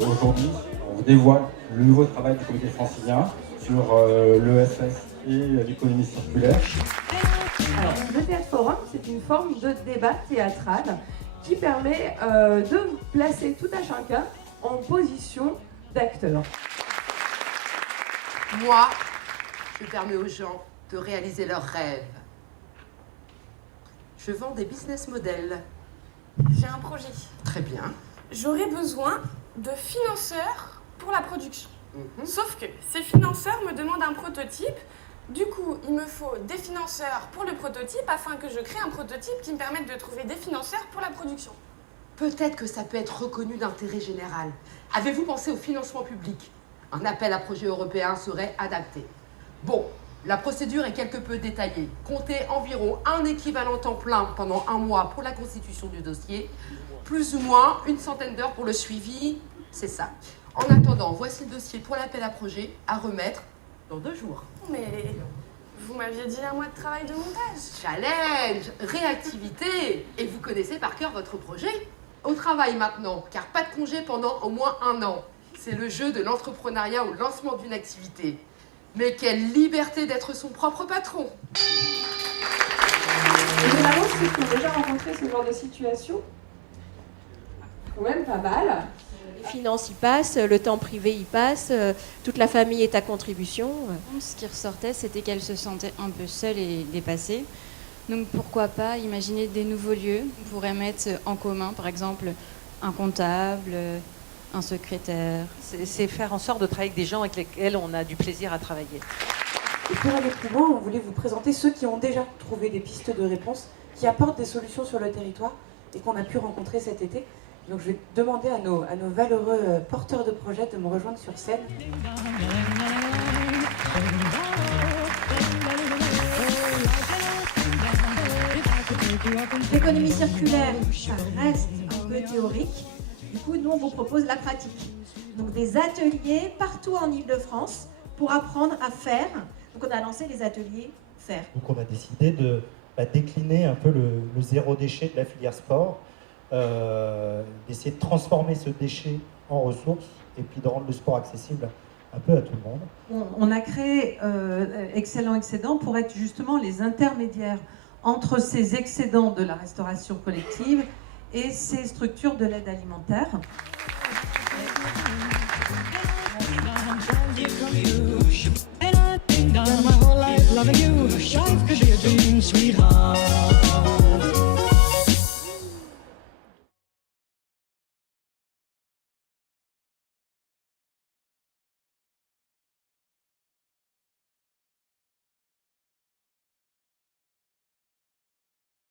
Aujourd'hui, on vous dévoile le nouveau travail du comité francilien sur l'ESS et l'économie circulaire. Alors, le Théâtre Forum, c'est une forme de débat théâtral qui permet de placer tout un chacun en position d'acteur. Moi, je permets aux gens de réaliser leurs rêves. Je vends des business models. J'ai un projet. Très bien. J'aurais besoin de financeurs pour la production. Sauf que ces financeurs me demandent un prototype. Du coup, il me faut des financeurs pour le prototype afin que je crée un prototype qui me permette de trouver des financeurs pour la production. Peut-être que ça peut être reconnu d'intérêt général. Avez-vous pensé au financement public? Un appel à projet européen serait adapté. Bon, la procédure est quelque peu détaillée. Comptez environ un équivalent temps plein pendant 1 mois pour la constitution du dossier, plus ou moins une centaine d'heures pour le suivi, c'est ça. En attendant, voici le dossier pour l'appel à projet à remettre dans 2 jours. Mais vous m'aviez dit 1 mois de travail de montage. Challenge, réactivité, et vous connaissez par cœur votre projet. Au travail maintenant, car pas de congé pendant au moins 1 an. C'est le jeu de l'entrepreneuriat au lancement d'une activité. Mais quelle liberté d'être son propre patron! Généralement, ceux qui ont déjà rencontré ce genre de situation, quand même pas mal. Les finances y passent, le temps privé y passe, toute la famille est à contribution. Ce qui ressortait, c'était qu'elle se sentait un peu seule et dépassée. Donc pourquoi pas imaginer des nouveaux lieux. On pourrait mettre en commun, par exemple, un comptable, un secrétaire. C'est faire en sorte de travailler avec des gens avec lesquels on a du plaisir à travailler. Et pour aller plus loin, on voulait vous présenter ceux qui ont déjà trouvé des pistes de réponse, qui apportent des solutions sur le territoire et qu'on a pu rencontrer cet été. Donc je vais demander à nos valeureux porteurs de projets de me rejoindre sur scène. L'économie circulaire, ça reste un peu théorique. Du coup, nous, on vous propose la pratique. Donc des ateliers partout en Ile-de-France pour apprendre à faire. Donc on a lancé les ateliers faire. Donc on a décidé de décliner un peu le zéro déchet de la filière sport, d'essayer de transformer ce déchet en ressources et puis de rendre le sport accessible un peu à tout le monde. On a créé Excellent Excédent pour être justement les intermédiaires entre ces excédents de la restauration collective et ces structures de l'aide alimentaire. And I think my whole life loving you.